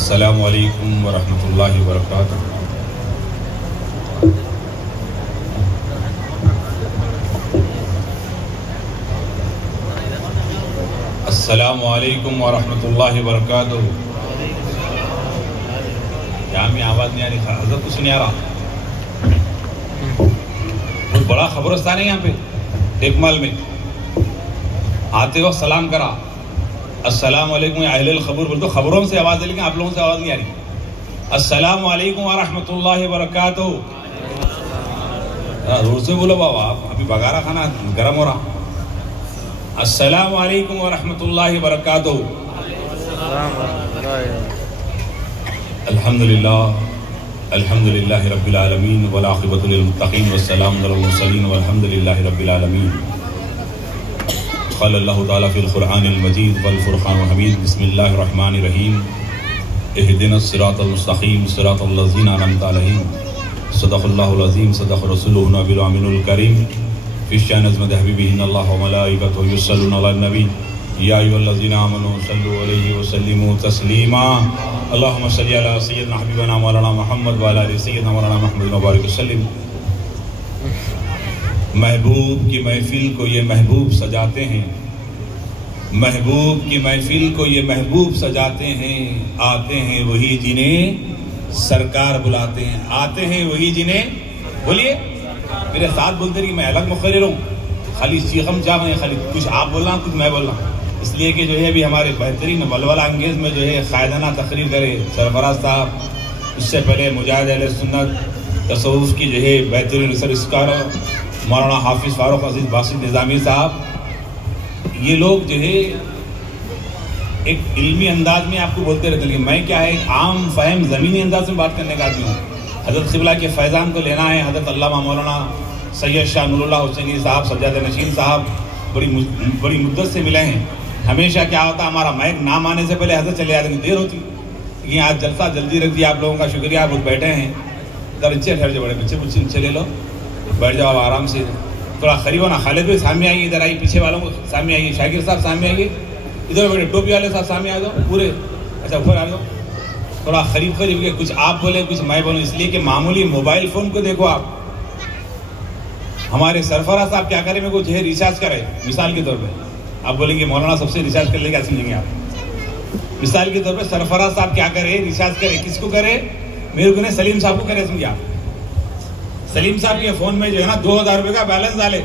السلام علیکم ورحمۃ اللہ وبرکاتہ۔ السلام علیکم ورحمۃ اللہ وبرکاتہ۔ کیا میں آواز نہیں آ رہی؟ حضرت کچھ نہیں آ رہا؟ بہت بڑا خبرستان ہے یہاں پہ ٹیکمال میں۔ آتے وقت سلام کرا، السلام علیکم اہل الخبر بول تو خبروں سے آواز ہے، لیکن آپ لوگوں سے آواز نہیں آ رہی۔ السلام علیکم ورحمۃ اللہ وبرکاتہ۔ زور سے بولو بابا، ابھی بگارا کھانا گرم ہو رہا۔ السلام علیکم ورحمۃ اللہ وبرکاتہ۔ الحمدللہ رب العالمین والعاقبۃ للمتقین والسلام علی المرسلین والحمدللہ رب العالمین۔ قال اللہ تعالیٰ فی القرآن المجید والفرقان الحمید۔ بسم اللہ الرحمن الرحیم۔ اہدنا الصراط المستقیم صراط الذین انعمت علیہم۔ صدق اللہ العظیم، صدق رسولہ النبی الامین الکریم۔ فی الشأن عظمت حبیبہ ان اللہ وملائکتہ یصلون علی النبی یا ایھا الذین آمنوا صلوا علیہ وسلموا تسلیما۔ اللہم صلی علی سیدنا حبیبنا مولانا محمد وعلی آلہ سیدنا مولانا محمد وبارک وسلم۔ محبوب کی محفل کو یہ محبوب سجاتے ہیں، محبوب کی محفل کو یہ محبوب سجاتے ہیں۔ آتے ہیں وہی جنہیں سرکار بلاتے ہیں، آتے ہیں وہی جنہیں بولیے میرے ساتھ بولتے رہی، میں الگ مقرر ہوں، خالی چیخم چاہ میں خالی کچھ آپ بولنا کچھ میں بولنا، اس لیے کہ جو ہے بھی ہمارے بہترین ولولہ انگیز میں جو ہے قائدانہ تقریر کرے سرفراز صاحب، اس سے پہلے مجاہد اہل سنت تصوف کی جو ہے بہترین ریسرچ اسکالر مولانا حافظ فاروق عزیز باسط نظامی صاحب، یہ لوگ جو ہے ایک علمی انداز میں آپ کو بولتے رہتے، لیکن میں کیا ہے ایک عام فہم زمینی انداز میں بات کرنے کا آدمی ہوں۔ حضرت قبلہ کے فیضان کو لینا ہے، حضرت علامہ مولانا سید شاہ نور اللہ حسینی صاحب سجادہ نشین صاحب بڑی مدت سے ملے ہیں۔ ہمیشہ کیا ہوتا ہمارا مائک نام آنے سے پہلے حضرت چلے جاتے ہیں، دیر ہوتی، لیکن آج جلسہ جلدی رکھ دیا، آپ لوگوں کا شکریہ، آپ بیٹھے ہیں، ادھر اچھے ٹھہر جو بڑے پیچھے نیچے لے لو، بیٹھ جاؤ آرام سے، تھوڑا قریب ہونا۔ خالد بھی سامنے آئیے، ادھر آئیے، پیچھے والوں کو سامنے آئیے، شاکر صاحب سامنے آئیے، ادھر بیٹھے ٹوپی والے صاحب سامنے آ جاؤ پورے، اچھا اوپر آ جاؤ، تھوڑا قریب کے کچھ آپ بولیں کچھ میں بولوں، اس لیے کہ معمولی موبائل فون کو دیکھو آپ، ہمارے سرفراز صاحب کیا کرے، میں کو جو ہے ریچارج کرے، مثال کے طور پہ آپ بولیں گے مولانا سب سے ریچارج کر لے، کیا سمجھیں گے آپ؟ مثال کے طور پہ سرفراز صاحب کیا کرے، ریچارج کرے، کس کو کرے؟ میرے کو نہیں، سلیم صاحب کو کرے، سمجھے آپ؟ سلیم صاحب کے فون میں جو ہے نا 2000 روپے کا بیلنس ڈالے،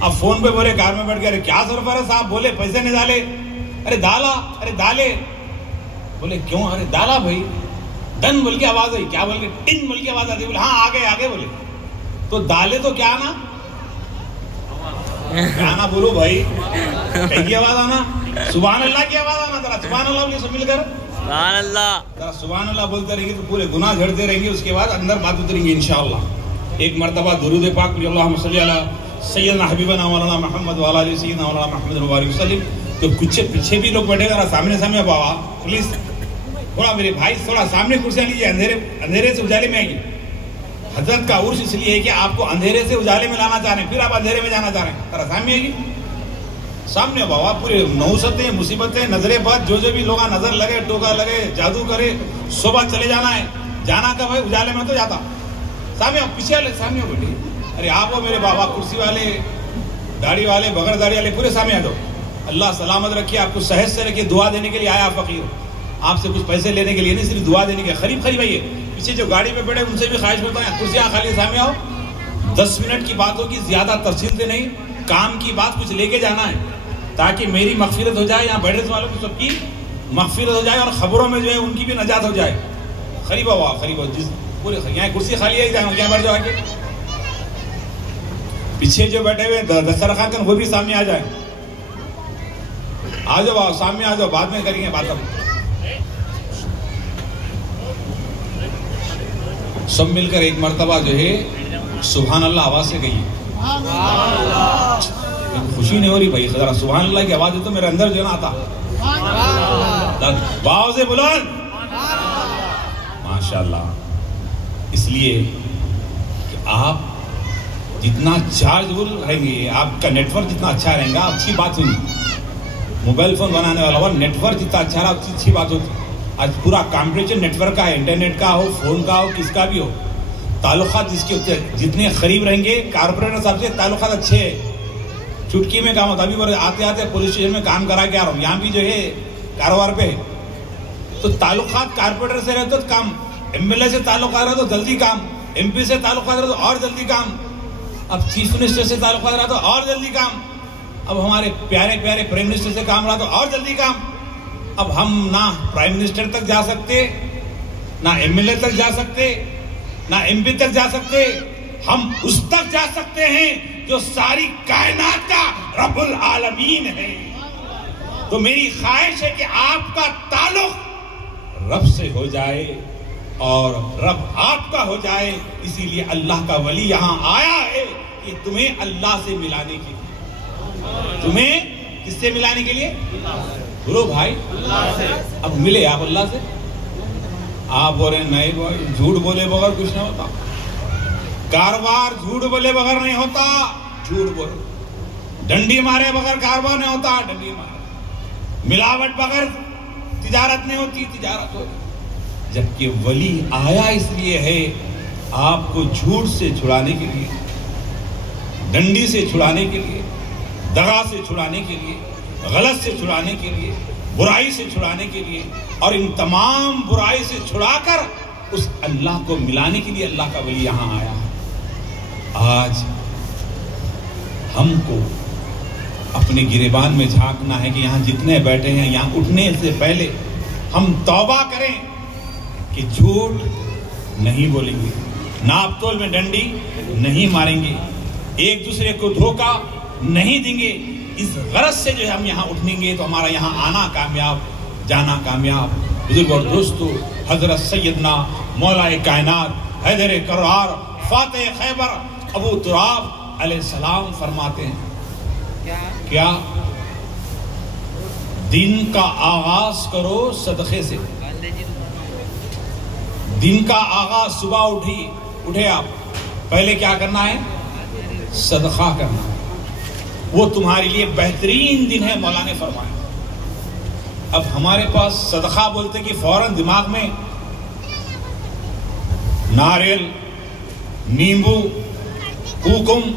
اب فون پہ بولے کار میں بیٹھ کے، ارے کیا سرفراز صاحب بولے پیسے نہیں ڈالے، ارے ڈالا، ارے ڈالے، بولے کیوں؟ ارے ڈالا بھائی، ڈن بول کے آواز آئی، کیا بول کے ٹن بول کے آواز آتی، بولے ہاں آگے بولے، تو ڈالے تو کیا آنا، کیا آنا بولو بھائی، کہیں کی آواز آنا، سبحان اللہ کی آواز آنا، ذرا سبحان اللہ بولیے سب مل کر، سبحان اللہ، ذرا سبحان اللہ بولتے رہیں گے تو پورے گناہ جھڑتے رہیں گے، اس کے بعد اندر بات اتریں گے انشاءاللہ۔ ایک مرتبہ درود پاک پڑھیے، اللہم صلی علی سیدنا حبیبنا مولانا محمد وعلی آلہ سیدنا مولانا محمد وبارک وسلم۔ تو کچھ پیچھے بھی لوگ بیٹھے گا، سامنے بابا پلیز تھوڑا میرے بھائی تھوڑا سامنے کرسیاں لیجیے، اندھیرے سے اجالے میں آئیے۔ حضرت کا عرش اس لیے ہے کہ آپ کو اندھیرے سے اجالے میں لانا چاہ رہے ہیں، پھر آپ اندھیرے میں جانا چاہ رہے ہیں، ذرا سامنے آئیے، سامنے بابا، پورے نحوستیں مصیبتیں نظریں بات جو بھی لوگ نظر لگے ٹوکا لگے جادو کرے، صبح چلے جانا ہے، جانا کب ہے؟ اجالے میں تو جاتا، سامنے پیچھے والے سامنے بیٹھے، ارے آپ ہو میرے بابا، کرسی والے داڑھی والے بغیر داڑھی والے پورے سامنے آ جاؤ۔ اللہ سلامت رکھے آپ کو، صحت سے رکھے، دعا دینے کے لیے آیا فقیر، آپ سے کچھ پیسے لینے کے لیے نہیں، صرف دعا دینے کے، قریب آئیے، پیچھے جو گاڑی پہ بیٹھے ان سے بھی خواہش کرتا ہے کرسیاں خالی سامنے آؤ، 10 منٹ کی بات ہوگی، زیادہ تفصیل سے نہیں، کام کی بات کچھ لے کے جانا ہے تاکہ میری مغفرت ہو جائے، یہاں بیٹھے والوں کی سب کی مغفرت ہو جائے، اور خبروں میں جو ہے ان کی بھی نجات ہو جائے۔ قریب ہو جس پورے یہاں کرسی خالی ہے، یہاں بیٹھ جاؤ آگے، پیچھے جو بیٹھے ہوئے دسترخوان کن وہ بھی سامنے آ جائے، آ جاؤ سامنے آ جاؤ، بعد میں کریں گے بات، اب سب مل کر ایک مرتبہ جو ہے سبحان اللہ آواز سے گئی، خوشی نہیں ہو رہی بھائی، ذرا سبحان اللہ کی آواز ہے تو میرے اندر جو نا آتا، باؤ سے بلند، ماشاءاللہ۔ اس لیے کہ آپ جتنا چارجبل رہیں گے، آپ کا نیٹ ورک جتنا اچھا رہے گا، اچھی بات سنی، موبائل فون بنانے والا نیٹ ورک جتنا اچھا رہا اچھی بات ہوتی، آج پورا کمپٹیشن نیٹ ورک کا ہے، انٹرنیٹ کا ہو، فون کا ہو، کس کا بھی ہو، تعلقات جس کے جتنے قریب رہیں گے کارپوریٹر صاحب سے تعلقات اچھے ہیں، چٹکی میں کام ہوتا. ابھی آتے آتے پولیس اسٹیشن میں کام کرا کے آ رہا ہوں، یہاں بھی جو ہے کاروبار پہ، تو تعلقات کارپوریٹر سے رہتے تو کام، ایم ایل اے سے تعلقات رہے تو جلدی کام، ایم پی سے تعلقات رہے تو اور جلدی کام، اب چیف منسٹر سے تعلقات رہا تو اور جلدی کام، اب ہمارے پیارے پیارے پرائم منسٹر سے کام رہا تو اور جلدی کام. اب ہم نہ پرائم منسٹر تک جا سکتے، نہ ایم ایل اے تک جا سکتے، نہ ایم پی تک جا سکتے، ہم اس تک جا سکتے ہیں جو ساری کائنات کا رب العالمین ہے. تو میری خواہش ہے کہ آپ کا تعلق رب سے ہو جائے اور رب آپ کا ہو جائے. اسی لیے اللہ کا ولی یہاں آیا ہے کہ تمہیں اللہ سے ملانے کے لیے. تمہیں کس سے ملانے کے لیے؟ بولو بھائی، اب ملے آپ اللہ سے. آپ بول رہے ہیں نہیں بھائی، جھوٹ بولے بغیر کچھ نہیں ہوتا، کاروبار جھوٹ بولے بغیر نہیں ہوتا، جھوٹ بولو، ڈنڈی مارے بغیر کاروبار نہیں ہوتا، ڈنڈی مارے، ملاوٹ بغیر تجارت نہیں ہوتی، تجارت ہوتی. جبکہ ولی آیا اس لیے ہے آپ کو جھوٹ سے چھڑانے کے لیے، ڈنڈی سے چھڑانے کے لیے، دغا سے چھڑانے کے لیے، غلط سے چھڑانے کے لیے، برائی سے چھڑانے کے لیے، اور ان تمام برائی سے چھڑا کر اس اللہ کو ملانے کے لیے اللہ کا ولی یہاں آیا ہے. آج ہم کو اپنے گریبان میں جھانکنا ہے کہ یہاں جتنے بیٹھے ہیں، یہاں اٹھنے سے پہلے ہم توبہ کریں کہ جھوٹ نہیں بولیں گے، ناپ تول میں ڈنڈی نہیں ماریں گے، ایک دوسرے کو دھوکہ نہیں دیں گے. اس غرض سے جو ہے ہم یہاں اٹھیں گے تو ہمارا یہاں آنا کامیاب، جانا کامیاب. بزرگ اور دوستو، حضرت سیدنا مولا کائنات حیدر کرار فاتح خیبر ابو تراب علیہ السلام فرماتے ہیں کیا؟ دن کا آغاز کرو صدقے سے. دن کا آغاز صبح اٹھے آپ، پہلے کیا کرنا ہے؟ صدقہ کرنا ہے. وہ تمہارے لیے بہترین دن ہے، مولا نے فرمایا. اب ہمارے پاس صدقہ بولتے کہ فوراً دماغ میں ناریل، نیمبو، کوکم،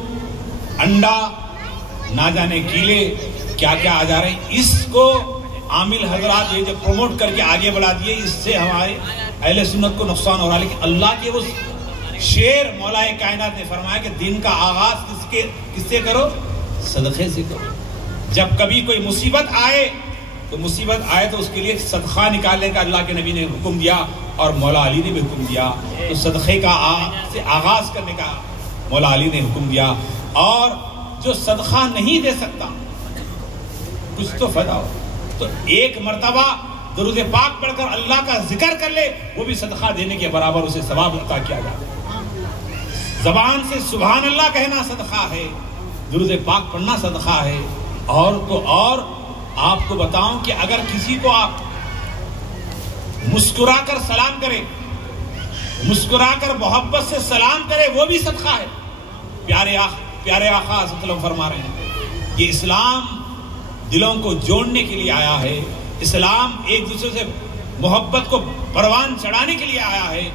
انڈا، نہ جانے کیلے کیا کیا آ جا رہے ہیں. اس کو عامل حضرات یہ جو پروموٹ کر کے آگے بڑھا دیے، اس سے ہمارے اہل سنت کو نقصان ہو رہا ہے. لیکن اللہ کے وہ شیر مولا کائنات نے فرمایا کہ دن کا آغاز کس سے کرو؟ صدقے سے کرو. جب کبھی کوئی مصیبت آئے تو اس کے لیے صدقہ نکالنے کا اللہ کے نبی نے حکم دیا اور مولا علی نے بھی حکم دیا. تو صدقے کا سے آغاز کرنے کا مولا علی نے حکم دیا. اور جو صدقہ نہیں دے سکتا، کچھ تو فائدہ ہو، تو ایک مرتبہ درود پاک پڑھ کر اللہ کا ذکر کر لے، وہ بھی صدقہ دینے کے برابر اسے ثواب عطا کیا جاتا ہے. زبان سے سبحان اللہ کہنا صدقہ ہے، درود پاک پڑھنا صدقہ ہے. اور تو اور آپ کو بتاؤں کہ اگر کسی کو آپ مسکرا کر سلام کرے، مسکرا کر محبت سے سلام کرے، وہ بھی صدقہ ہے. پیارے آقا صلی اللہ علیہ وسلم فرما رہے ہیں کہ اسلام دلوں کو جوڑنے کے لیے آیا ہے، اسلام ایک دوسرے سے محبت کو پروان چڑھانے کے لیے آیا ہے.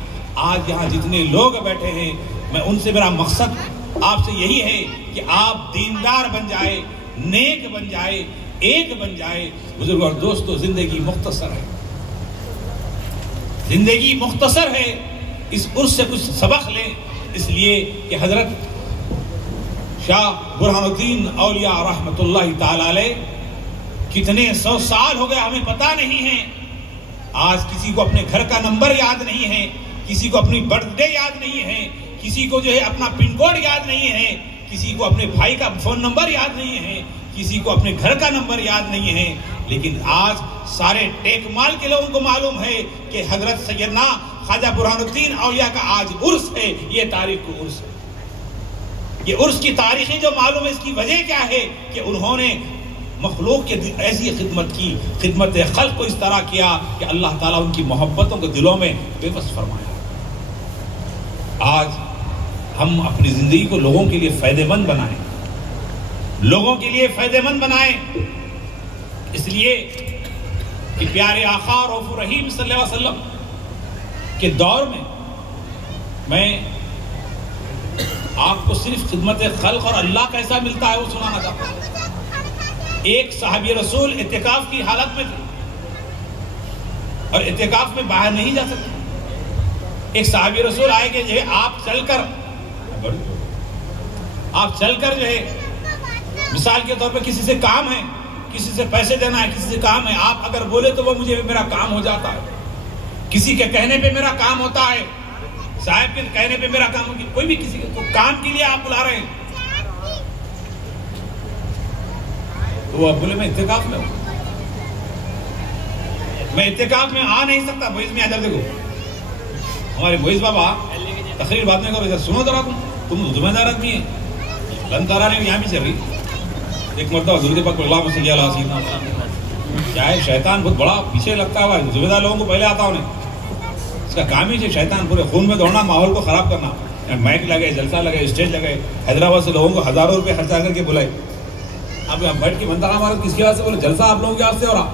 آج یہاں جتنے لوگ بیٹھے ہیں، میں ان سے میرا مقصد آپ سے یہی ہے کہ آپ دیندار بن جائے، نیک بن جائے، ایک بن جائے. بزرگ اور دوستو، زندگی مختصر ہے، زندگی مختصر ہے. اس عرص سے کچھ سبق لیں، اس لیے کہ حضرت شاہ برہان الدین اولیاء رحمت اللہ تعالی علیہ کتنے 100 سال ہو گئے ہمیں پتہ نہیں ہے. آج کسی کو اپنے گھر کا نمبر یاد نہیں ہے، کسی کو اپنی برتھ ڈے یاد نہیں ہے، کسی کو جو ہے اپنا پن کوڈ یاد نہیں ہے، کسی کو اپنے بھائی کا فون نمبر یاد نہیں ہے، کسی کو اپنے گھر کا نمبر یاد نہیں ہے. لیکن آج سارے ٹیک مال کے لوگوں کو معلوم ہے کہ حضرت سیدنا خواجہ برہان الدین اولیاء کا آج عرس ہے. یہ تاریخ کو عرس ہے. یہ عرس کی تاریخی جو معلوم ہے، اس کی وجہ کیا ہے کہ انہوں نے مخلوق کے ایسی خدمت کی، خدمت خلق کو اس طرح کیا کہ اللہ تعالیٰ ان کی محبتوں کو دلوں میں بے بس فرمایا. آج ہم اپنی زندگی کو لوگوں کے لیے فائدہ مند بنائیں، لوگوں کے لیے فائدہ مند بنائیں. اس لیے کہ پیارے آقا رؤوف رحیم صلی اللہ علیہ وسلم کے دور میں آپ کو صرف خدمت خلق اور اللہ کیسا ملتا ہے وہ سنانا چاہتا ہوں۔ ایک صحابی رسول اعتکاف کی حالت میں تھے اور اعتکاف میں باہر نہیں جا سکتے۔ ایک صحابی رسول آئے کہ جو ہے آپ چل کر جو ہے مثال کے طور پہ کسی سے کام ہے، کسی سے پیسے دینا ہے، کسی سے کام ہے، آپ اگر بولے تو وہ مجھے میرا کام ہو جاتا ہے، کسی کے کہنے پہ میرا کام ہوتا ہے، صاحب کے کہنے پہ میرا کام ہوگی، کوئی بھی کسی کو کام کے لیے آپ بلا رہے ہیں تو وہ بولے میں اعتکاف میں ہوں، میں اعتکاف میں آ نہیں سکتا۔ معیز میں ادھر دیکھو، ہمارے معیز بابا تقریر بعد میں کرو، سنو ذرا تم ذمہ دار آدمی ہے، لن تارا نے یہاں بھی چل رہی۔ ایک مرتبہ حضور پاک اللہم صلی اللہ علیہ وسلم، کیا ہے شیطان بہت بڑا پیچھے لگتا ہوا ہے، ذمہ دار لوگوں کو پہلے آتا انہیں، اس کا کام ہی ہے شیطان پورے خون میں دوڑنا، ماحول کو خراب کرنا، مائک لگے، جلسہ لگے، اسٹیج لگے، حیدرآباد سے لوگوں کو ہزاروں روپے خرچہ کر کے بلائے، آپ یہاں بیٹھ کے منترا مارت کس کی وجہ سے بولے جلسہ آپ لوگوں کی وجہ سے ہو رہا۔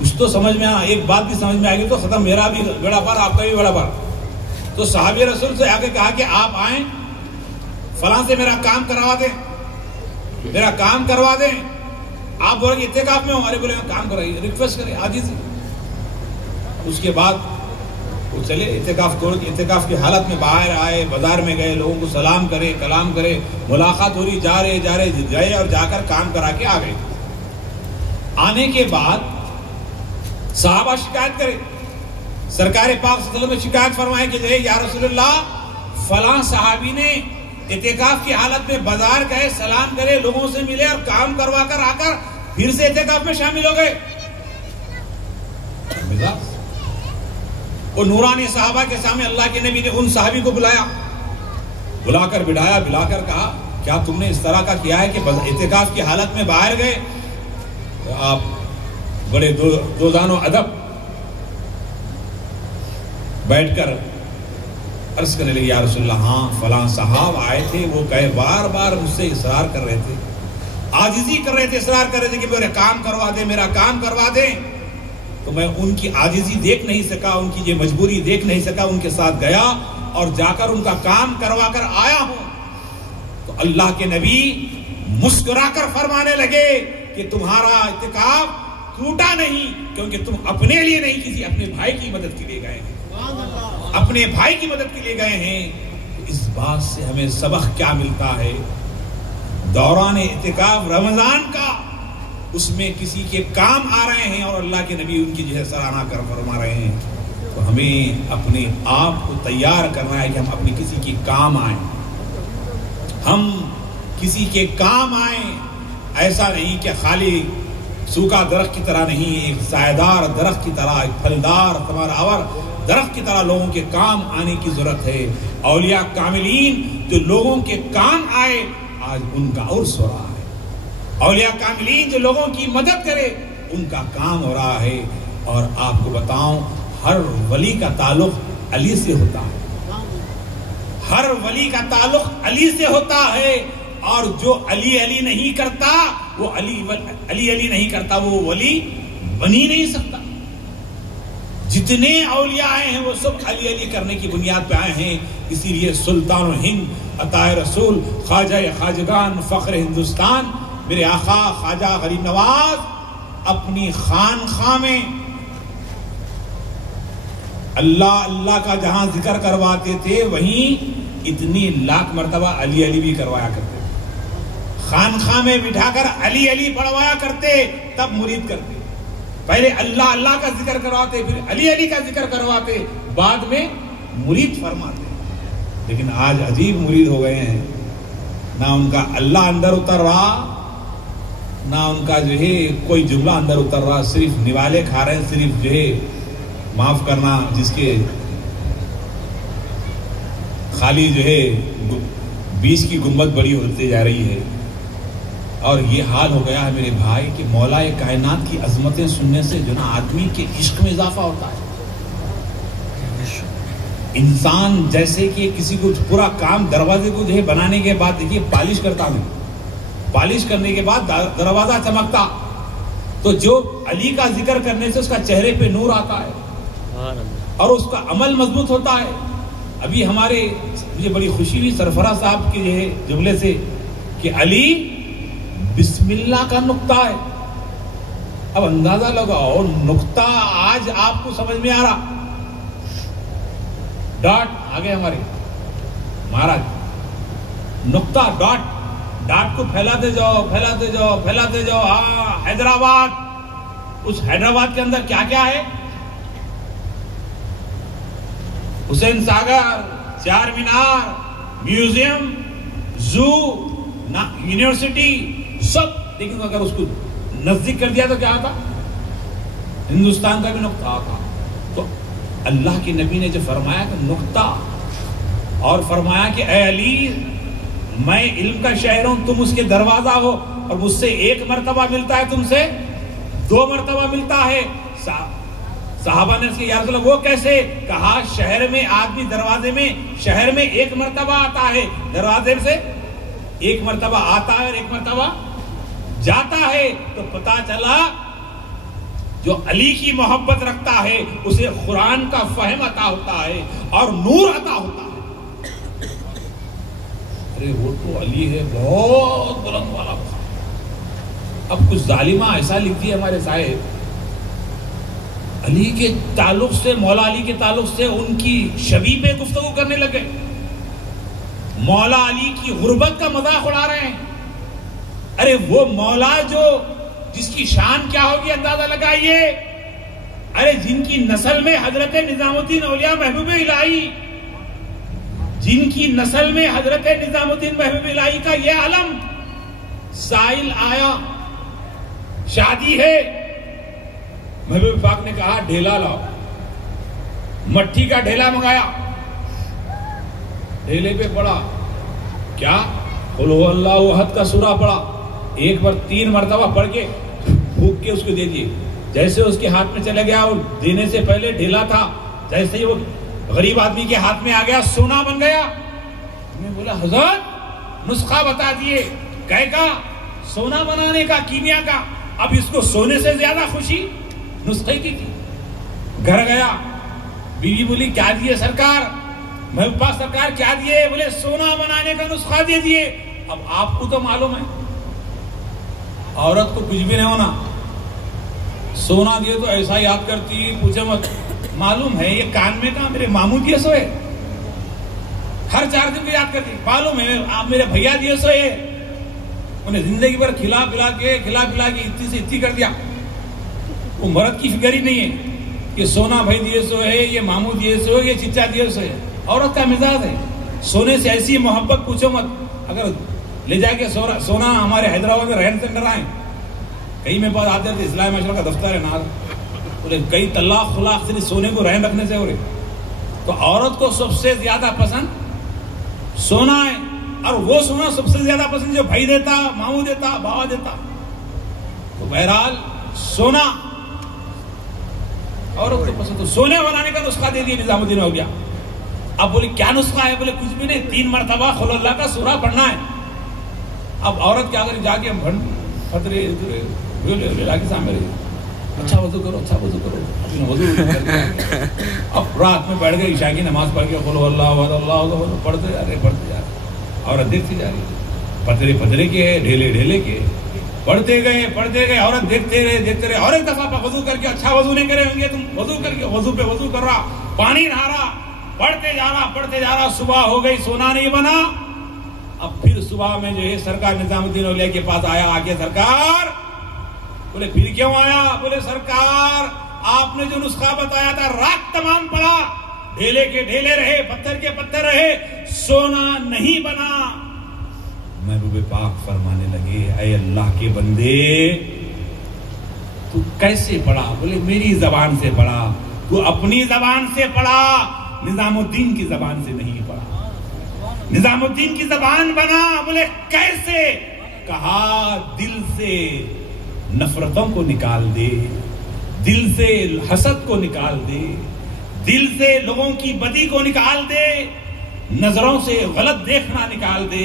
کچھ تو سمجھ میں ایک بات بھی سمجھ میں آئے گی تو ختم، میرا بھی بیڑا پار، آپ کا بھی بیڑا پار۔ تو صحابی رسول سے آ کے کہا کہ آپ آئیں فلاں سے میرا کام کروا دیں، میرا کام کروا دیں۔ آپ بولیں گے اعتکاف میں ہمارے بولے کام کرائیے، ریکویسٹ کریں عاجزی۔ اس کے بعد وہ چلے اعتکاف توڑ کے، اعتکاف کی حالت میں باہر آئے، بازار میں گئے، لوگوں کو سلام کرے، کلام کرے، ملاقات ہو رہی، جا رہے گئے اور جا کر کام کرا کے آ گئے۔ آنے کے بعد صحابہ شکایت کرے، سرکار پاک صلی اللہ علیہ وسلم نے شکایت فرمائے کہ یا رسول اللہ فلاں صحابی نے اعتکاف کی حالت میں بازار گئے، سلام کرے، لوگوں سے ملے اور کام کروا کر آ کر پھر سے اعتکاف میں شامل ہو گئے۔ وہ نورانی صحابہ کے سامنے اللہ کے نبی نے ان صحابی کو بلایا، بلا کر بٹھایا، بلا کر کہا کیا تم نے اس طرح کا کیا ہے کہ اعتکاف کی حالت میں باہر گئے؟ آپ بڑے دوزان و ادب بیٹھ کر عرض کرنے لگے یا رسول اللہ ہاں فلاں صحاب آئے تھے، وہ کہے بار بار مجھ سے اصرار کر رہے تھے، عاجزی کر رہے تھے، اصرار کر رہے تھے کہ میرا کام کروا دیں، میرا کام کروا دیں۔ تو میں ان کی عاجزی دیکھ نہیں سکا، ان کی یہ مجبوری دیکھ نہیں سکا، ان کے ساتھ گیا اور جا کر ان کا کام کروا کر آیا ہوں۔ تو اللہ کے نبی مسکرا کر فرمانے لگے کہ تمہارا اعتکاف ٹوٹا نہیں، کیونکہ تم اپنے لیے نہیں، کسی اپنے بھائی کی مدد کے لیے گئے ہیں، اپنے بھائی کی مدد کے لیے گئے ہیں۔ اس بات سے ہمیں سبق کیا ملتا ہے؟ دوران اعتکاف رمضان کا، اس میں کسی کے کام آ رہے ہیں اور اللہ کے نبی ان کی جو ہے سراہنا کر فرما رہے ہیں، تو ہمیں اپنے آپ کو تیار کرنا ہے کہ ہم اپنے کسی کے کام آئیں، ہم کسی کے کام آئیں۔ ایسا نہیں کہ خالی سوکھا درخت کی طرح نہیں، ایک سایہدار درخت کی طرح، ایک پھلدار ثمر آور درخت کی طرح لوگوں کے کام آنے کی ضرورت ہے۔ اولیاء کاملین جو لوگوں کے کام آئے، آج ان کا عرس ہو رہا ہے۔ اولیاء کاملین جو لوگوں کی مدد کرے، ان کا کام ہو رہا ہے۔ اور آپ کو بتاؤں ہر ولی کا تعلق علی سے ہوتا ہے، ہر ولی کا تعلق علی سے ہوتا ہے، اور جو علی علی نہیں کرتا وہ علی نہیں کرتا وہ ولی بنی نہیں سکتا۔ جتنے اولیاء آئے ہیں وہ سب علی علی کرنے کی بنیاد پہ آئے ہیں۔ اسی لیے سلطان ہند عطائے رسول خواجہ خواجگان فخر ہندوستان میرے آقا خواجہ غریب نواز اپنی خانقاہ میں اللہ اللہ کا جہاں ذکر کرواتے تھے، وہیں اتنی لاکھ مرتبہ علی علی بھی کروایا کرتے، خانقاہ میں بٹھا کر علی علی پڑھوایا کرتے، تب مرید کرتے۔ پہلے اللہ اللہ کا ذکر کرواتے، پھر علی علی کا ذکر کرواتے، بعد میں مرید فرماتے۔ لیکن آج عجیب مرید ہو گئے ہیں، نہ ان کا اللہ اندر اتر رہا، نہ ان کا جو ہے کوئی جملہ اندر اتر رہا، صرف نوالے کھا رہے ہیں، صرف جو ہے معاف کرنا جس کے خالی جو ہے 20 کی گنبد بڑی ہوتی جا رہی ہے۔ اور یہ حال ہو گیا ہے میرے بھائی کہ مولا کائنات کی عظمتیں سننے سے جو نا آدمی کے عشق میں اضافہ ہوتا ہے۔ انسان جیسے کہ کسی کو پورا کام دروازے کو جو ہے بنانے کے بعد دیکھیے پالش کرتا ہوں، پالش کرنے کے بعد دروازہ چمکتا، تو جو علی کا ذکر کرنے سے اس کا چہرے پہ نور آتا ہے اور اس کا عمل مضبوط ہوتا ہے. ابھی مجھے بڑی خوشی ہوئی سرفراز صاحب کے یہ جملے سے کہ علی بسم اللہ کا نقطہ ہے. اب اندازہ لگاؤ نقطہ آج آپ کو سمجھ میں آ رہا. ڈاٹ آگے ہمارے مہاراج نقطہ ڈاٹ کو پھیلاتے جاؤ پھیلاتے جاؤ پھیلاتے جاؤ. ہاں حیدرآباد, اس حیدرآباد کے اندر کیا کیا ہے؟ حسین ساگر, چار مینار, میوزیم, زو, یونیورسٹی, سب. لیکن اگر اس کو نزدیک کر دیا تو کیا آتا؟ ہندوستان کا بھی نقطہ آتا. تو اللہ کے نبی نے جو فرمایا کہ نقطہ, اور فرمایا کہ اے علی میں علم کا شہر ہوں, تم اس کے دروازہ ہو, اور مجھ سے ایک مرتبہ ملتا ہے, تم سے 2 مرتبہ ملتا ہے. صحابہ نے اس کے یا رسول اللہ وہ کیسے؟ کہا شہر میں آدمی دروازے میں شہر میں 1 مرتبہ آتا ہے, دروازے سے 1 مرتبہ آتا ہے اور 1 مرتبہ جاتا ہے. تو پتا چلا جو علی کی محبت رکھتا ہے اسے قرآن کا فہم عطا ہوتا ہے اور نور عطا ہوتا ہے. ارے وہ تو علی ہے بہت بلند والا. اب کچھ ظالمہ ایسا لکھتی ہے ہمارے صاحب, علی کے تعلق سے, مولا علی کے تعلق سے ان کی شبیہ پہ گفتگو کرنے لگے, مولا علی کی غربت کا مذاق اڑا رہے ہیں. ارے وہ مولا جس کی شان کیا ہوگی اندازہ لگائیے. ارے جن کی نسل میں حضرت نظام الدین اولیاء محبوب الہی, جن کی نسل میں حضرت نظام الدین محبوب الہی کا یہ علم, سائل آیا, شادی ہے, محبوب پاک نے کہا ڈھیلا لاؤ, مٹھی کا ڈھیلا منگایا, ڈھیلے پہ پڑا کیا قل هو اللہ احد کا سورہ پڑا, 1 بار 3 مرتبہ پڑھ کے پھونک کے اس کو دے دیے. جیسے اس کے ہاتھ میں چلے گیا, اور دینے سے پہلے ڈھیلا تھا, جیسے ہی وہ غریب آدمی کے ہاتھ میں آ گیا سونا بن گیا. میں بولا حضرت نسخہ بتا دیے, کہے گا سونا بنانے کا, کیمیا کا. اب اس کو سونے سے زیادہ خوشی نسخے کی تھی. گھر گیا, بیوی بولی کیا دیے سرکار؟ میں پاس سرکار کیا دیے؟ بولے سونا بنانے کا نسخہ دے دیے. اب آپ کو تو معلوم ہے عورت کو کچھ بھی نہیں ہونا, سونا دیے تو ایسا یاد کرتی پوچھے مت. معلوم ہے یہ کان میں کہاں میرے ماموں دیے سوئے, ہر 4 دن کو یاد کرتی. معلوم ہے آپ میرے بھیا دیے سوئے, انہیں زندگی بھر کھلا پلا کے اتنی سے اتنی کر دیا. وہ مرد کی فکر ہی نہیں ہے کہ سونا بھائی دیے سو ہے, یہ ماموں دیے سو ہے, یہ چچا دیے سو ہے. عورت کا مزاج ہے سونے سے ایسی محبت پوچھو مت. اگر لے جا کے سونا ہمارے حیدرآباد میں رہن سینٹر آئے, کئی میں پاس آتے تھے, اسلامی معاشرہ کا دفتر ہے نال, بولے کئی طلاق خلاق سے سونے کو رہن رکھنے سے ہو رہے. تو عورت کو سب سے زیادہ پسند سونا ہے, اور وہ سونا سب سے زیادہ پسند جو بھائی دیتا, ماموں دیتا, باوا دیتا. تو بہرحال سونا عورت کو پسند. تو سونے بنانے کا نسخہ دے دیا نظام الدین اولیاء. اب بولے کیا نسخہ ہے؟ بولے کچھ بھی نہیں, 3 مرتبہ قل اللہ کا سورہ پڑھنا ہے. اب عورت کیا کرے, جا کے پتھرے لا کے سامنے رہی, اچھا وضو کرو, اچھا وضو کرو, اپنا وضو. اب رات میں بیٹھ گئے, عشاء کی نماز پڑھ کے قل اللہ اللہ پڑھتے جا رہے. عورت دیکھتی جا رہی, پتھرے کے, ڈھیلے کے, پڑھتے گئے. عورت دیکھتے رہے. اور ایک دفعہ وضو کر کے, اچھا وضو نہیں کرے ہوں گے تم, وضو کر کے وضو پہ وضو کر رہا, پانی نہا رہا, پڑھتے جا رہا. صبح ہو گئی, سونا نہیں بنا. اب پھر صبح میں جو ہے سرکار نظام الدین اولیاء کے پاس آیا, آ کے سرکار. بولے پھر کیوں آیا؟ بولے سرکار آپ نے جو نسخہ بتایا تھا رات تمام پڑا, ڈھیلے کے ڈھیلے رہے, پتھر کے پتھر رہے, سونا نہیں بنا. محبوب پاک فرمانے لگے اے اللہ کے بندے تو کیسے پڑھا؟ بولے میری زبان سے پڑھا. تو اپنی زبان سے پڑھا, نظام الدین کی زبان سے نہیں پڑھا. نظام الدین کی زبان بنا. بولے کیسے؟ کہا دل سے نفرتوں کو نکال دے, دل سے حسد کو نکال دے, دل سے لوگوں کی بدی کو نکال دے, نظروں سے غلط دیکھنا نکال دے,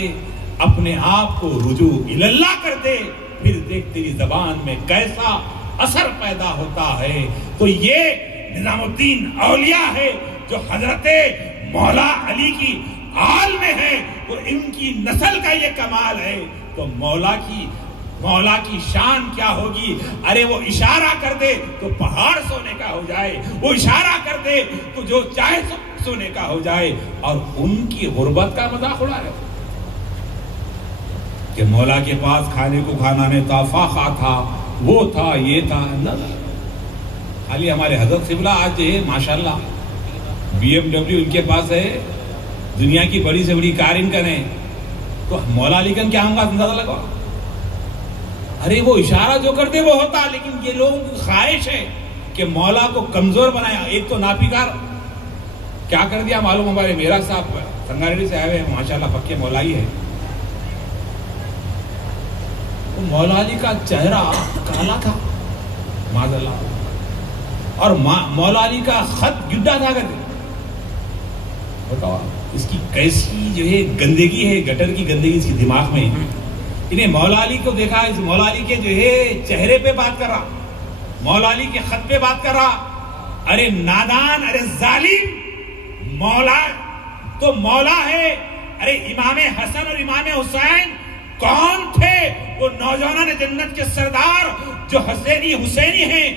اپنے آپ کو رجوع اللہ کر دے. پھر دیکھ تیری زبان میں کیسا اثر پیدا ہوتا ہے۔ تو یہ نظام الدین اولیاء ہے جو حضرت مولا علی کی آل میں ہے، تو ان کی نسل کا یہ کمال ہے۔ تو مولا کی شان کیا ہوگی؟ ارے وہ اشارہ کر دے تو پہاڑ سونے کا ہو جائے، وہ اشارہ کر دے تو جو چاہے سونے کا ہو جائے، اور ان کی غربت کا مذاق اڑا رہے کہ مولا کے پاس کھانے کو کھانا نہیں تھا، فاقہ تھا، وہ تھا، یہ تھا۔ خالی ہمارے حضرت قبلہ آج جو ہے ماشاءاللہ BMW ان کے پاس ہے، دنیا کی بڑی سے بڑی کار ان کا نہیں، تو مولا علی کا کیا ہوں گا اندازہ لگا؟ ارے وہ اشارہ جو کرتے وہ ہوتا، لیکن یہ لوگوں کی خواہش ہے کہ مولا کو کمزور بنایا۔ ایک تو ناپیکار کیا کر دیا معلوم؟ ہمارے میرا صاحب سنگاریڈی سے آئے ہوئے ہیں، ماشاءاللہ پکے مولائی ہے، مولا علی کا چہرہ کالا تھا معاذاللہ، اور مولا علی کا خط گڈا تھا کرتے۔ بتاؤ اس کی کیسی جو ہے گندگی ہے، گٹر کی گندگی اس کی دماغ میں۔ انہیں مولا علی کو دیکھا، اس مولا علی کے جو ہے چہرے پہ بات کر رہا، مولا علی کے خط پہ بات کر رہا۔ ارے نادان، ارے ظالم، مولا تو مولا ہے۔ ارے امام حسن اور امام حسین کون تھے؟ وہ نوجوانان جنت کے سردار جو حسینی ہیں،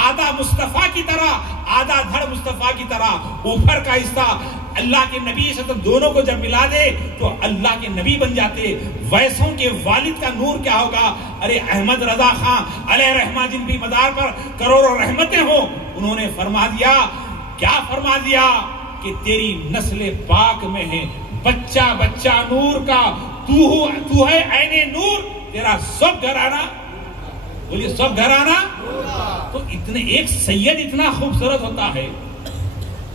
آدھا مصطفیٰ کی طرح، آدھا دھڑ مصطفیٰ کی طرح، اوپر کا حصہ اللہ کے نبی صلی اللہ علیہ وسلم، دونوں کو جب ملا دے تو اللہ کے نبی بن جاتے۔ ویسوں کے والد کا نور کیا ہوگا؟ ارے احمد رضا خان علیہ رحمہ جن بھی مدار پر کروڑوں رحمتیں ہوں، انہوں نے فرما دیا، کیا فرما دیا کہ تیری نسل پاک میں ہے بچہ بچہ نور کا، تو ہے عین نور، تیرا سب گھرانہ، بولیے سب گھرانہ۔ تو اتنے ایک سید اتنا خوبصورت ہوتا ہے،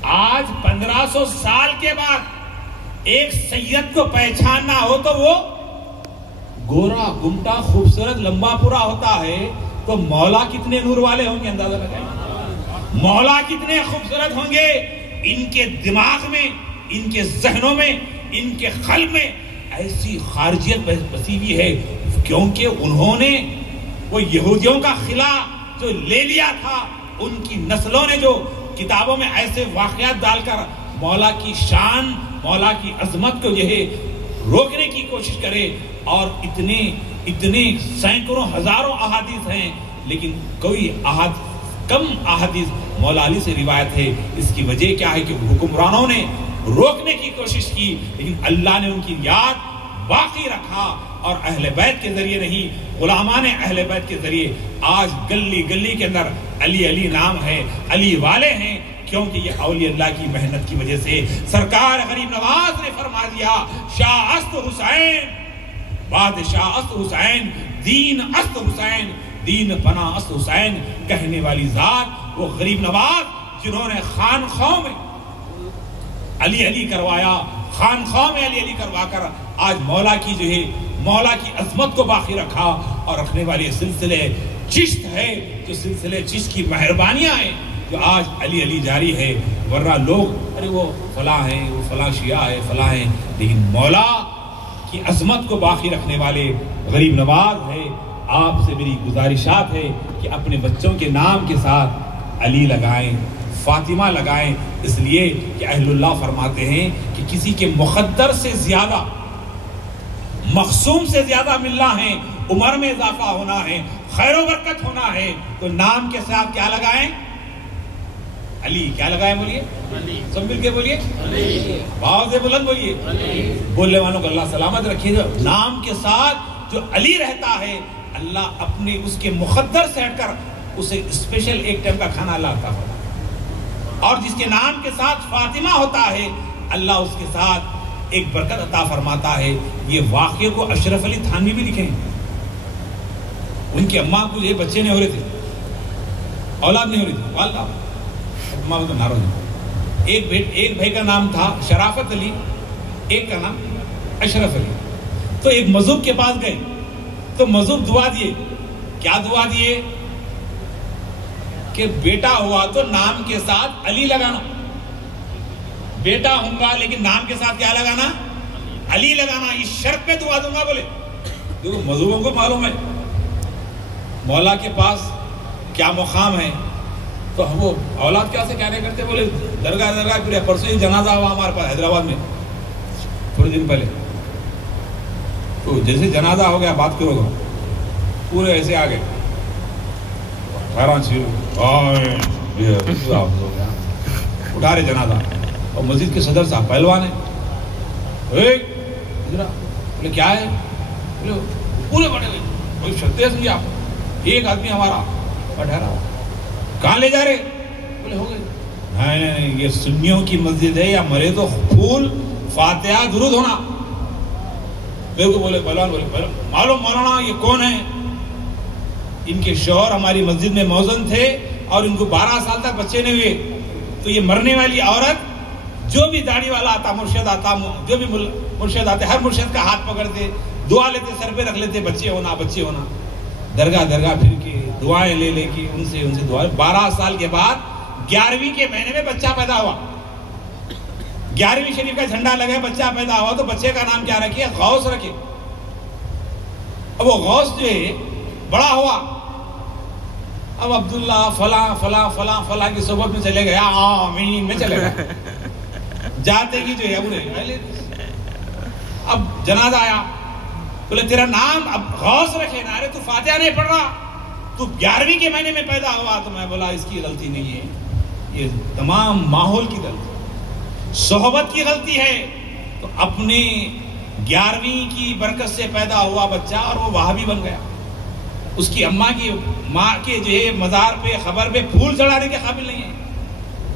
آج 1500 سال کے بعد ایک سید کو پہچاننا ہو تو وہ گورا گمٹا خوبصورت لمبا پورا ہوتا ہے، تو مولا کتنے نور والے ہوں گے اندازہ لگائیں، مولا کتنے خوبصورت ہوں گے۔ ان کے دماغ میں، ان کے ذہنوں میں، ان کے قلب میں ایسی خارجیت بسی ہوئی ہے، کیونکہ انہوں نے وہ یہودیوں کا خلا جو لے لیا تھا، ان کی نسلوں نے جو کتابوں میں ایسے واقعات ڈال کر مولا کی شان، مولا کی عظمت کو یہ روکنے کی کوشش کرے، اور اتنے سینکڑوں ہزاروں احادیث ہیں، لیکن کوئی کم احادیث مولا علی سے روایت ہے۔ اس کی وجہ کیا ہے کہ حکمرانوں نے روکنے کی کوشش کی، لیکن اللہ نے ان کی یاد باقی رکھا، اور اہل بیت کے ذریعے نہیں، غلامان اہل بیت کے ذریعے آج گلی گلی کے اندر علی علی نام ہے، علی والے ہیں، کیونکہ یہ اولیاء اللہ کی محنت کی وجہ سے۔ سرکار غریب نواز نے فرما دیا، شاہ است حسین، بادشاہ است حسین، دین است حسین، دین پناہ است حسین، کہنے والی ذات وہ غریب نواز جنہوں نے خانخواہ میں علی علی کروایا، خانخواہ میں علی علی کروا کر آج مولا کی جو ہے مولا کی عظمت کو باقی رکھا، اور رکھنے والے سلسلے چشت ہے، جو سلسلے چشت کی مہربانیاں ہیں جو آج علی علی جاری ہے۔ ورنہ لوگ ارے وہ فلاں ہیں، وہ فلاں شیعہ ہے، فلاں ہیں، لیکن مولا کی عظمت کو باقی رکھنے والے غریب نواز ہے۔ آپ سے میری گزارشات ہے کہ اپنے بچوں کے نام کے ساتھ علی لگائیں، فاطمہ لگائیں، اس لیے کہ اہل اللہ فرماتے ہیں کہ کسی کے مقدر سے زیادہ، مخصوم سے زیادہ ملنا ہے، عمر میں اضافہ ہونا ہے، خیر و برکت ہونا ہے، تو نام کے ساتھ کیا لگائیں؟ علی۔ کیا لگائیں؟ بولیے سب مل کے بولیے، باؤ سے بلند بولیے، بولنے والوں کو اللہ سلامت رکھیے گا۔ نام کے ساتھ جو علی رہتا ہے، اللہ اپنے اس کے مقدر سے ہٹ کر اسے اسپیشل ایک ٹائم کا کھانا اللہ عطا فرماتا ہے، اور جس کے نام کے ساتھ فاطمہ ہوتا ہے، اللہ اس کے ساتھ ایک برکت عطا فرماتا ہے۔ یہ واقعے کو اشرف علی تھانوی بھی لکھیں، ان کی اماں کو یہ بچے نہیں ہو رہے تھے، اولاد نہیں ہو رہی تھی، والدہ اماں کو ناراض ہوئی۔ ایک بھائی کا نام تھا شرافت علی، ایک کا نام اشرف علی، تو ایک مذہب کے پاس گئے، تو مذہب دعا دیے، کیا دعا دیے کہ بیٹا ہوا تو نام کے ساتھ علی لگانا، بیٹا ہوں گا لیکن نام کے ساتھ کیا لگانا؟ علی لگانا، اس شرط پہ دعا دوں گا۔ بولے دیکھو مذہبوں کو معلوم ہے مولا کے پاس کیا مقام ہے. تو وہ اولاد کیا سے کیا نہیں کرتے, بولے درگاہ پھر پرسوں ہی جنازہ ہوا ہمارے پاس حیدرآباد میں تھوڑے دن پہلے. تو جیسے جنازہ ہو گیا بات کرو گا پورے ایسے آ گئے اٹھا رہے جنازہ, اور مسجد کے صدر صاحب پہلوان ہیں, بولے کیا ہے, پورے بڑے کوئی شرطیں سمجھے آپ, ایک آدمی ہمارا ٹھہرا, کہاں لے جا رہے, بولے ہو گئے, نہیں یہ سنیوں کی مسجد ہے, یا مرے تو پھول فاتحہ درود ہونا. میرے کو بولے پہلوان, بولے معلوم مولانا یہ کون ہے, ان کے شوہر ہماری مسجد میں موزن تھے اور ان کو 12 سال تک بچے نہیں ہوئے. تو یہ مرنے والی عورت جو بھی داڑھی والا آتا, مرشد آتا, جو بھی مرشد آتے, ہر مرشد کا ہاتھ پکڑتے, دعا لیتے, سر پہ رکھ لیتے, بچے ہونا بچے ہونا, درگاہ پھر کے دعائیں لے کے ان سے دعائیں. 12 سال کے بعد 11ویں کے مہینے میں بچہ پیدا ہوا, 11ویں شریف کا جھنڈا لگا, بچہ پیدا ہوا, تو بچے کا نام کیا رکھے, غوث رکھے. اب وہ غوث جو ہے بڑا ہوا, اب عبداللہ فلاں فلاں فلاں فلاں کی صحبت میں چلے گیا, آمین میں چلے گیا, جاتے ہی جو ہے انہیں اب جنازہ آیا, بولے تیرا نام اب غوث رکھے نا, ارے تو فاتحہ نہیں پڑھ رہا, تو 11ویں کے مہینے میں پیدا ہوا. تو میں بولا اس کی غلطی نہیں ہے, یہ تمام ماحول کی غلطی, صحبت کی غلطی ہے. تو اپنے 11ویں کی برکت سے پیدا ہوا بچہ اور وہ وہابی بن گیا, اس کی ماں کے جو ہے مزار پہ خبر پہ پھول چڑھانے کے قابل نہیں ہے.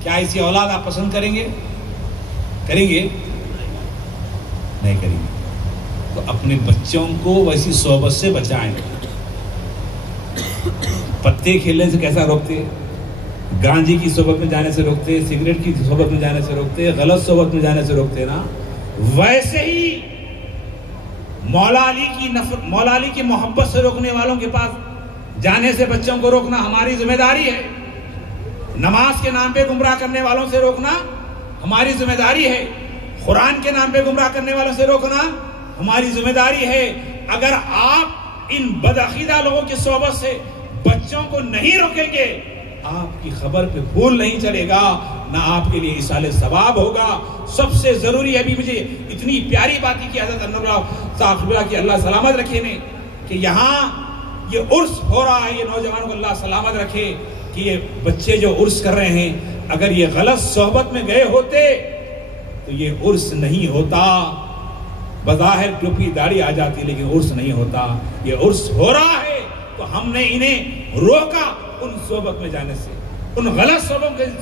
کیا ایسی اولاد آپ پسند کریں گے نہیں کریں گے. تو اپنے بچوں کو ویسی صحبت سے بچائیں. پتے کھیلنے سے کیسا روکتے, گانجی کی صحبت میں جانے سے روکتے, سگریٹ کی صحبت میں جانے سے روکتے, غلط صحبت میں جانے سے روکتے نا, ویسے ہی مولا علی کی محبت سے روکنے والوں کے پاس جانے سے بچوں کو روکنا ہماری ذمہ داری ہے. نماز کے نام پہ گمراہ کرنے والوں سے روکنا ہماری ذمہ داری ہے. قرآن کے نام پہ گمراہ کرنے والوں سے روکنا ہماری ذمہ داری ہے. اگر آپ ان بدعقیدہ لوگوں کی صحبت سے بچوں کو نہیں روکیں گے, آپ کی خبر پہ پھول نہیں چلے گا, نہ آپ کے لیے ایصال ثواب ہوگا. سب سے ضروری ہے, ابھی مجھے اتنی پیاری بات کی حضرت انور اللہ صاحب کی اللہ سلامت رکھے نے, کہ یہاں یہ عرس ہو رہا ہے, یہ نوجوانوں کو اللہ سلامت رکھے کہ یہ بچے جو عرس کر رہے ہیں, اگر یہ غلط صحبت میں گئے ہوتے تو یہ عرس نہیں ہوتا. بظاہر ٹوپی داڑھی آ جاتی لیکن عرس نہیں ہوتا. یہ عرس ہو رہا ہے تو ہم نے انہیں روکا ان صحبت میں جانے سے, ان غلط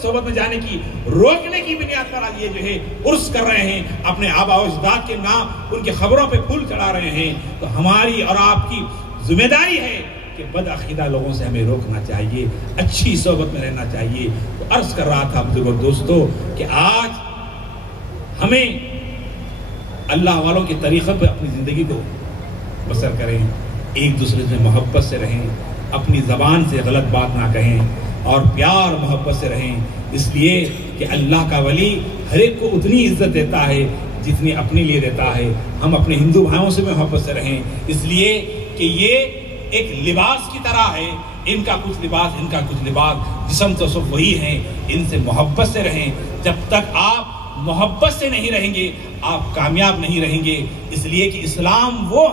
صحبت میں جانے کی روکنے کی بنیاد پر آج یہ جو ہے عرس کر رہے ہیں, اپنے آبا و اجداد کے نام ان کی خبروں پہ پھول چڑھا رہے ہیں. تو ہماری اور آپ کی ذمہ داری ہے کہ بدعقیدہ لوگوں سے ہمیں روکنا چاہیے, اچھی صحبت میں رہنا چاہیے. تو عرض کر رہا تھا بزرگوں دوستو کہ آج ہمیں اللہ والوں کے طریقے پہ اپنی زندگی کو بسر کریں, ایک دوسرے سے محبت سے رہیں, اپنی زبان سے غلط بات نہ کہیں, اور پیار محبت سے رہیں. اس لیے کہ اللہ کا ولی ہر ایک کو اتنی عزت دیتا ہے جتنی اپنے لیے دیتا ہے. ہم اپنے ہندو بھائیوں سے محبت سے رہیں, اس لیے کہ یہ ایک لباس کی طرح ہے, ان کا کچھ لباس ان کا کچھ لباس, جسم تو سب وہی ہیں. ان سے محبت سے رہیں. جب تک آپ محبت سے نہیں رہیں گے آپ کامیاب نہیں رہیں گے. اس لیے کہ اسلام وہ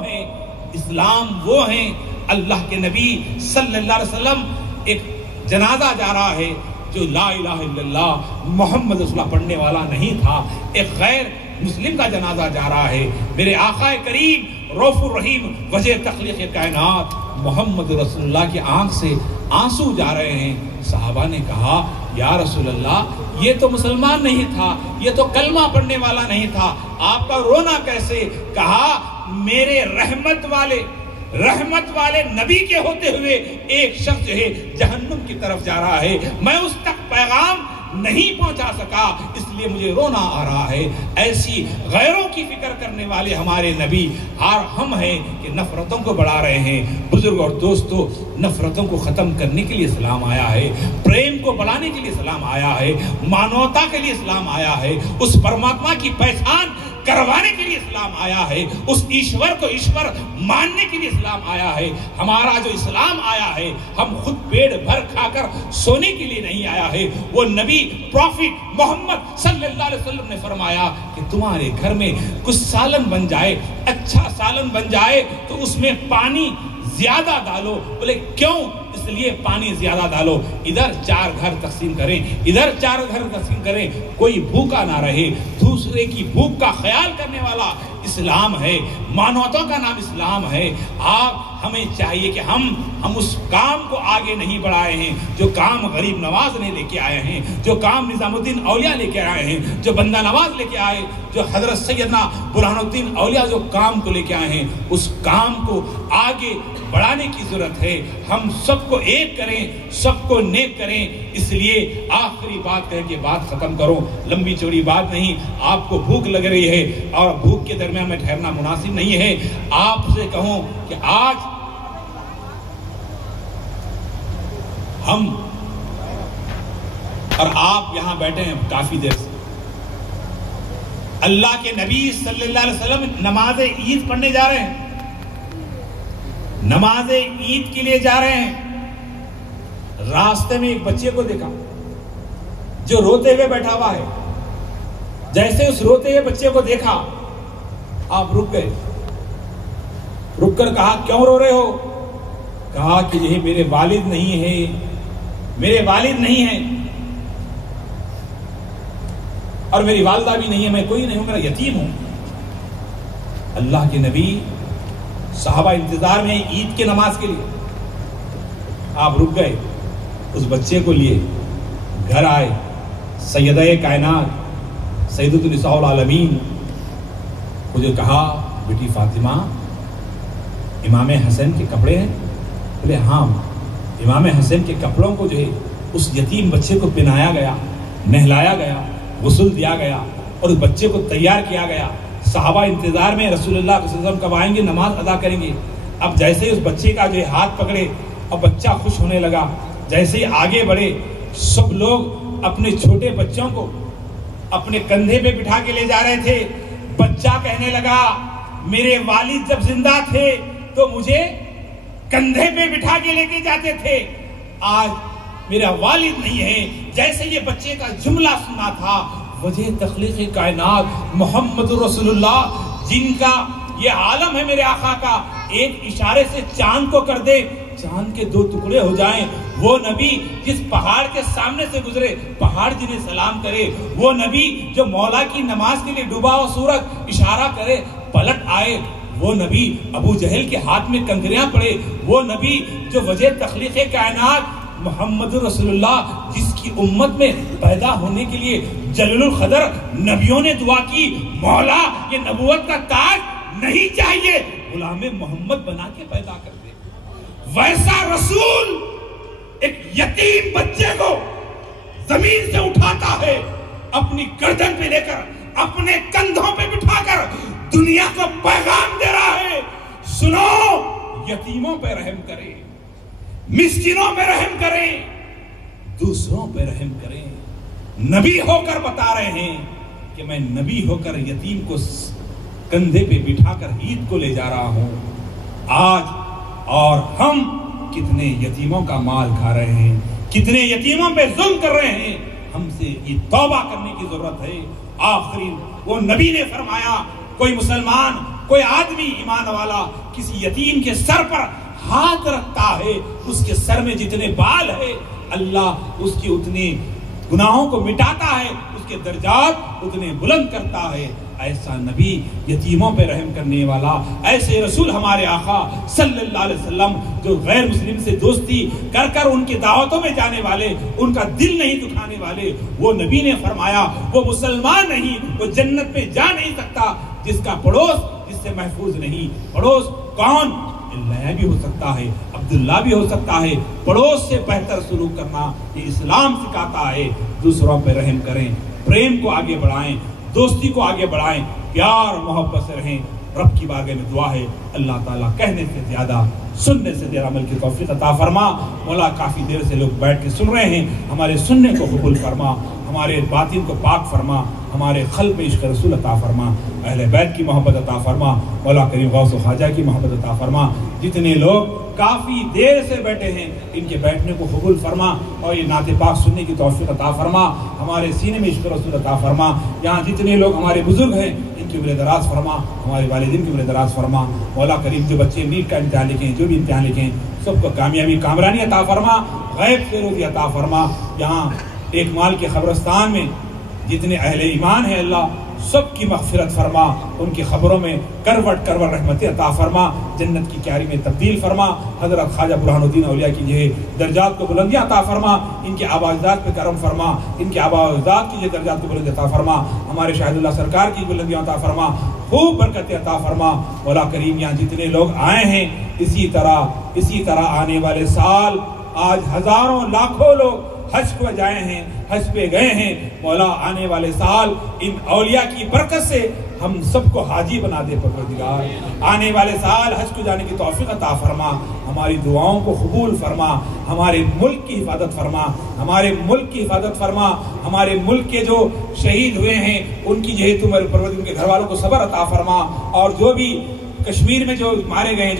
ہیں اللہ کے نبی صلی اللہ علیہ وسلم. ایک جنازہ جا رہا ہے جو لا الہ الا اللہ محمد رسول اللہ پڑھنے والا نہیں تھا, ایک غیر مسلم کا جنازہ جا رہا ہے. میرے آقا کریم رؤوف الرحیم وجہ تخلیق کائنات محمد رسول اللہ کی آنکھ سے آنسو جا رہے ہیں. صحابہ نے کہا یا رسول اللہ یہ تو مسلمان نہیں تھا, یہ تو کلمہ پڑھنے والا نہیں تھا, آپ کا رونا کیسے؟ کہا میرے رحمت والے نبی کے ہوتے ہوئے ایک شخص جو ہے جہنم کی طرف جا رہا ہے, میں اس تک پیغام نہیں پہنچا سکا, اس لیے مجھے رونا آ رہا ہے. ایسی غیروں کی فکر کرنے والے ہمارے نبی اور ہم ہیں کہ نفرتوں کو بڑھا رہے ہیں. بزرگ اور دوستو, نفرتوں کو ختم کرنے کے لیے اسلام آیا ہے, پریم کو بڑھانے کے لیے اسلام آیا ہے, مانوتا کے لیے اسلام آیا ہے. اس پرماتما کی پہچان کروانے کے لیے اسلام آیا ہے، اس ایشور کو ایشور ماننے کے لیے اسلام آیا ہے۔ ہمارا جو اسلام آیا ہے، ہم خود پیٹ بھر کھا کر سونے کے لیے نہیں آیا ہے۔ وہ نبی پروفٹ محمد صلی اللہ علیہ وسلم نے فرمایا کہ تمہارے گھر میں کچھ سالن بن جائے، اچھا سالن بن جائے تو اس میں پانی زیادہ ڈالو۔ بولے کیوں؟ اس لیے پانی زیادہ ڈالو، ادھر 4 گھر تقسیم کریں، ادھر 4 گھر تقسیم کریں، کوئی بھوکا نہ رہے۔ دوسرے کی بھوک کا خیال کرنے والا اسلام ہے، مانوتوں کا نام اسلام ہے۔ ہمیں چاہیے کہ ہم اس کام کو آگے نہیں بڑھائے ہیں جو کام غریب نواز نے لے کے آئے ہیں، جو کام نظام الدین اولیاء لے کے آئے ہیں، جو بندہ نواز لے کے آئے، جو حضرت سیدنا برہان الدین اولیاء جو کام کو لے کے آئے ہیں، اس کام کو آگے بڑھانے کی ضرورت ہے۔ ہم سب کو ایک کریں، سب کو نیک کریں۔ اس لیے آخری بات کہہ کے بات ختم کروں، لمبی چوڑی بات نہیں۔ آپ کو بھوک لگ رہی ہے اور بھوک کے درمیان میں ٹھہرنا مناسب نہیں ہے۔ آپ سے کہوں کہ آج ہم اور آپ یہاں بیٹھے ہیں کافی دیر سے، اللہ کے نبی صلی اللہ علیہ وسلم نماز عید پڑھنے جا رہے ہیں، نماز عید کے لیے جا رہے ہیں۔ راستے میں ایک بچے کو دیکھا جو روتے ہوئے بیٹھا ہوا ہے۔ جیسے اس روتے ہوئے بچے کو دیکھا، آپ رک گئے، رک کر کہا کیوں رو رہے ہو؟ کہا کہ یہ میرے والد نہیں ہیں، میرے والد نہیں ہیں اور میری والدہ بھی نہیں ہے، میں کوئی نہیں ہوں، میرا یتیم ہوں۔ اللہ کے نبی صحابہ انتظار میں عید کے نماز کے لیے، آپ رک گئے، اس بچے کو لیے گھر آئے، سیدہ کائنات سیدۃ النساء العالمین کو جو کہا بیٹی فاطمہ امام حسن کے کپڑے ہیں؟ بولے ہاں۔ امام حسن کے کپڑوں کو جو ہے اس یتیم بچے کو پہنایا گیا، نہلایا گیا، غسل دیا گیا اور اس بچے کو تیار کیا گیا۔ صحابہ انتظار میں رسول اللہ صلی اللہ علیہ وسلم کب آئیں گے، نماز ادا کریں گے۔ اب جیسے ہی اس بچے کا جو ہاتھ پکڑے اور بچہ خوش ہونے لگا، جیسے ہی آگے بڑھے، سب لوگ اپنے چھوٹے بچوں کو اپنے کندھے پہ بٹھا کے لے جا رہے تھے۔ بچہ کہنے لگا میرے والد جب زندہ تھے تو مجھے کندھے پہ بٹھا کے لے کے جاتے تھے، آج میرا والد نہیں ہے۔ جیسے یہ بچے کا جملہ سنا تھا، وجہ تخلیق کائنات محمد رسول اللہ، جن کا یہ عالم ہے میرے آقا کا، ایک اشارے سے چاند کو کر دے، چاند کے 2 ٹکڑے ہو جائیں۔ وہ نبی جس پہاڑ کے سامنے سے گزرے، پہاڑ جنہیں سلام کرے۔ وہ نبی جو مولا کی نماز کے لیے ڈوبا ہوا سورج اشارہ کرے، پلٹ آئے۔ وہ نبی ابو جہل کے ہاتھ میں کنکریاں پڑے۔ وہ نبی جو وجہ تخلیق کائنات محمد رسول اللہ، جس کی امت میں پیدا ہونے کے لیے جلیل القدر نبیوں نے دعا کی، مولا یہ نبوت کا تاج نہیں چاہیے، غلام محمد بنا کے پیدا کر دے۔ ویسا رسول ایک یتیم بچے کو زمین سے اٹھاتا ہے، اپنی گردن پہ لے کر، اپنے کندھوں پہ بٹھا کر دنیا کو پیغام دے رہا ہے، سنو یتیموں پہ رحم کریں، مسکینوں پہ رحم کریں، دوسروں پہ رحم کریں۔ نبی ہو کر بتا رہے ہیں کہ میں نبی ہو کر یتیم کو کندھے پہ بٹھا کر عید کو لے جا رہا ہوں۔ آج اور ہم کتنے یتیموں کا مال کھا رہے ہیں، کتنے یتیموں پہ ظلم کر رہے ہیں۔ ہم سے یہ توبہ کرنے کی ضرورت ہے۔ آخری وہ نبی نے فرمایا، کوئی مسلمان، کوئی آدمی ایمان والا کسی یتیم کے سر پر ہاتھ رکھتا ہے، اس کے سر میں جتنے بال ہے اللہ اس کی اتنے گناہوں کو مٹاتا ہے، اس کے درجات اتنے بلند کرتا ہے۔ ایسا نبی یتیموں پہ رحم کرنے والا، ایسے رسول ہمارے آقا صلی اللہ علیہ وسلم جو غیر مسلم سے دوستی کر کر ان کی دعوتوں میں جانے والے، ان کا دل نہیں دکھانے والے، وہ نبی نے فرمایا وہ مسلمان نہیں، وہ جنت میں جا نہیں سکتا جس کا پڑوس جس سے محفوظ نہیں۔ پڑوس کون؟ اللہ بھی ہو سکتا ہے، عبداللہ بھی ہو سکتا ہے۔ پڑوس سے بہتر سلوک کرنا یہ اسلام سکھاتا ہے۔ دوسروں پہ رحم کریں، پریم کو آگے بڑھائیں، دوستی کو آگے بڑھائیں، پیار محبت سے رہیں۔ رب کی بارگاہ میں دعا ہے اللہ تعالیٰ کہنے سے زیادہ سننے سے زیادہ عمل کی توفیق عطا فرما۔ مولا کافی دیر سے لوگ بیٹھ کے سن رہے ہیں، ہمارے سننے کو قبول فرما، ہمارے باطن کو پاک فرما، ہمارے قلب میں عشق رسول عطا فرما، اہل بیت کی محبت عطا فرما، مولا کریم غوث و خواجہ کی محبت عطا فرما۔ جتنے لوگ کافی دیر سے بیٹھے ہیں ان کے بیٹھنے کو قبول فرما اور یہ نعت پاک سننے کی توفیق عطا فرما، ہمارے سینے میں عشق رسول عطا فرما۔ یہاں جتنے لوگ ہمارے بزرگ ہیں ان کی عمر دراز فرما، ہمارے والدین کی عمر دراز فرما۔ مولا کریم جو بچے نیٹ کا امتحان لکھیں، جو بھی امتحان لکھیں، سب کو کامیابی کامرانی عطا فرما، غیب سے روزی عطا فرما۔ یہاں ایک مال کے قبرستان میں جتنے اہل ایمان ہیں اللہ سب کی مغفرت فرما، ان کی خبروں میں کروٹ کروٹ رحمتیں عطا فرما، جنت کی کیاری میں تبدیل فرما۔ حضرت خواجہ برہان الدین اولیاء کی یہ درجات کو بلندیاں عطا فرما، ان کے آباء اجداد پہ کرم فرما، ان کے آباء اجداد کی یہ درجات کو بلندی عطا فرما، ہمارے شاہد اللہ سرکار کی بلندیاں عطا فرما، خوب برکتیں عطا فرما۔ مولا کریم یہاں جتنے لوگ آئے ہیں اسی طرح آنے والے سال آج ہزاروں لاکھوں لوگ حج پہ جائے ہیں، حج پہ گئے ہیں، مولا آنے والے سال ان اولیاء کی برکت سے ہم سب کو حاجی بنا دے پروردگار۔ آنے والے سال حج کو جانے کی توفیق عطا فرما، ہماری دعاؤں کو قبول فرما، ہمارے ملک کی حفاظت فرما، ہمارے ملک کی حفاظت فرما، ہمارے ملک کے جو شہید ہوئے ہیں ان کی جو تمہارے پروردگار کے گھر والوں کو صبر عطا فرما، اور جو بھی کشمیر میں جو مارے گئے ہیں،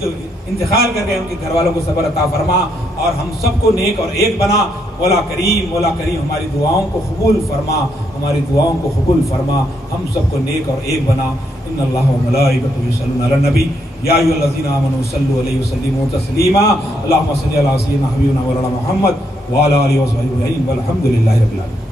جو انتقال کر گئے ان کے گھر والوں کو صبر عطا فرما، اور ہم سب کو نیک اور ایک بنا۔ مولا کریم ہماری دعاؤں کو قبول فرما، ہماری دعاؤں کو قبول فرما، ہم سب کو نیک اور ایک بنا۔ ان اللہ و ملائکتہ یصلون علی النبی یا ایھا الذین آمنوا صلوا علیہ وسلموا تسلیما، اللهم صل علی سیدنا حبیبنا مولانا محمد وعلی آلہ وصحبہ اجمعین والحمد للہ رب العالمین۔